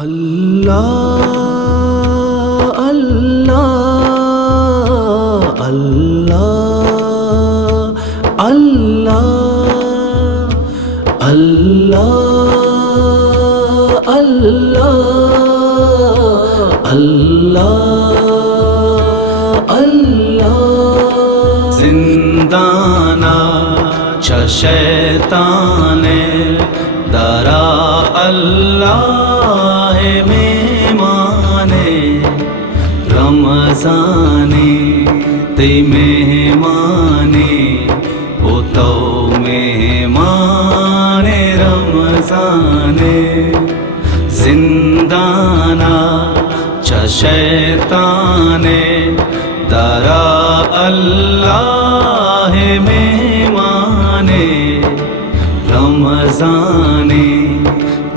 अल्लाह अल्लाह अल्लाह अल्लाह अल्लाह अल्लाह अल्लाह अल्लाह जिंदाना च शैताने दरा अल्लाह मेहमाने रमज़ाने ते मेहमाने ओ तो मेहमाने रमज़ाने जिंदाना च शैताने दरा अल्लाह मेहमाने रमज़ाने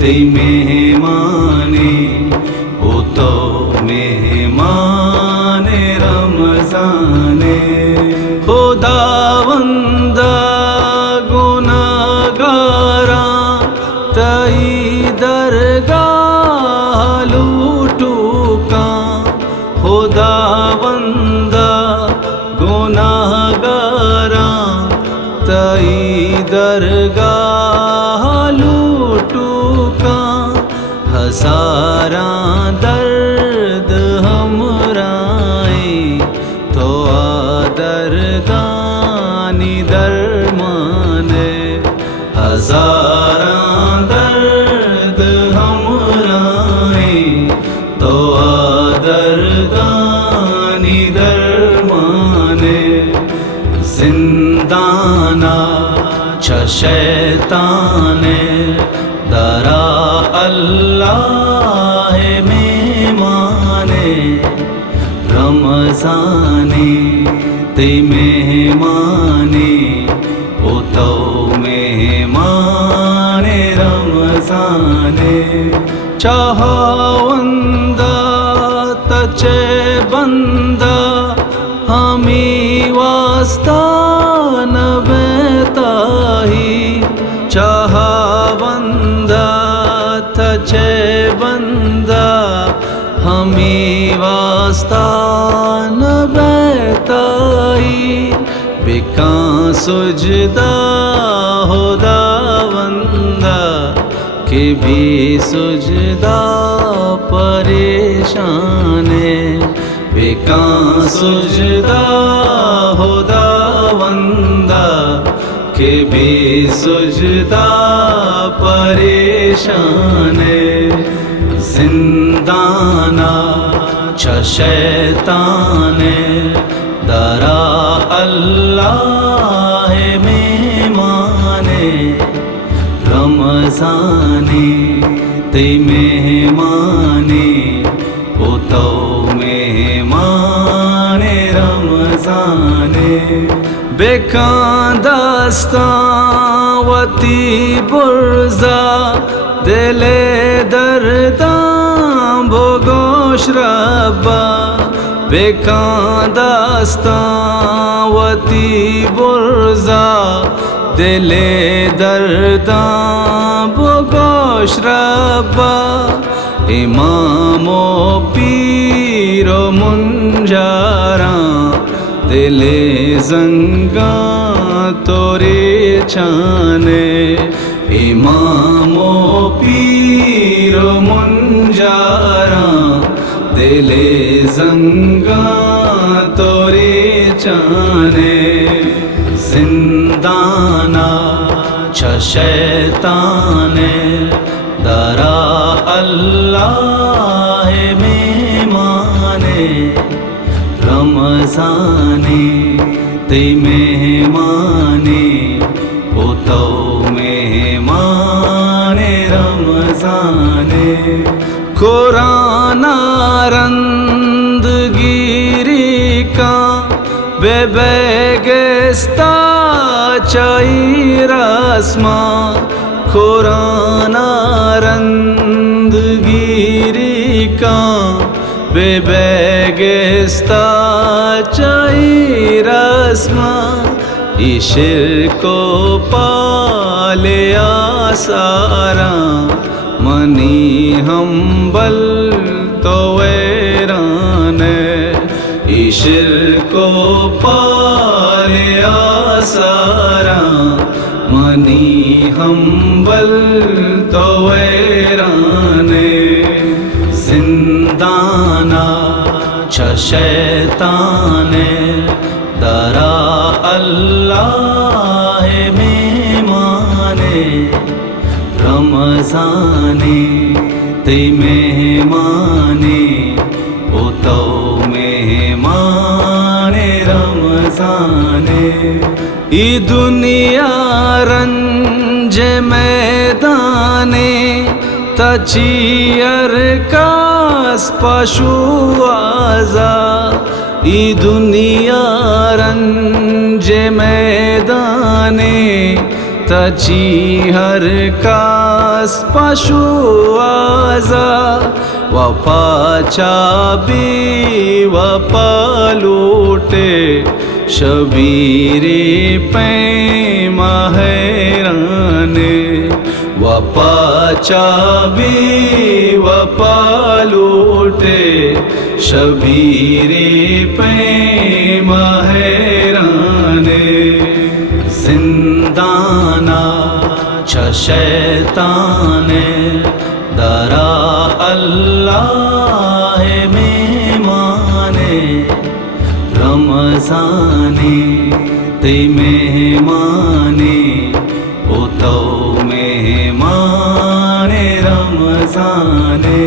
ते मेहमाने ओ तो मेहमाने रमज़ाने खुदावंदा गुनाहगारा तई दरगाह लूटू का खुदावंदा गुनाहगारा तई दरगाह लूटू का हज़ारा दर्द हमराए तो दरगानी दरमाने हज़ारा दर्द हमराए तो दरगानी दरमाने जिंदाना च शैताने दरा अल्लाह मेहमाने रमज़ाने ते मेहमाने ओ तो मेहमाने रमज़ाने चाहवंदा तचे बंदा हमी वास्ता नबताही चाहवंदा तचे बंदा हमी वास्ता नबताही बिका सुजदा खुदावंदा के भी सुजदा परेशाने बिका सुजदा खुदावंदा के भी सुजदा परेशाने जिंदाना च शैताने दरा अल्लाह मेहमाने रमज़ाने ते मेहमाने ओ तो मेहमाने रमज़ाने बेकांदास्ता वती बुर्जा दिले दर्दा भोगोश रब्बा बेकांदास्ता वती बुर्जा दिले दर्दा भोगोश रब्बा इमामो पीरो मुंजारा दिले जंगा तोरे चाने इमामो पीरो मुंजारा दिले जंगा तोरे चाने जिंदाना च शैताने दरा अल्लाह मेहमाने रमज़ाने ते मेहमाने ओ तो मेहमाने रमज़ाने कुराना रंदगिरी का बेबेगस्ता चाई रस्मा कुराना रंदगिरी का बेबेगस्ता चाई रस्मा इशिर को पाले आसारा मनी हम्बल तो वैराने ईश्वर को पालिया सारा मनी हम्बल तो वैराने जिंदाना छ शैताने दरा अल्लाह में माने रमजाने ते मेहमाने ओ तो मेहमाने रमजाने ई दुनिया रंज मैदाने तचियर कास पशु आजा ई दुनिया रंज मैदाने तची हर कास पशु आजा वपाचा भी वपा लूटे शबीरे पैमा हैराने वपाचा भी वपा लूटे शबीरे पैमा हैराने जिंदाना छ शैताने दरा अल्लाह में माने रमजाने ते मेहमाने ओ तो मेहमाने रमजाने।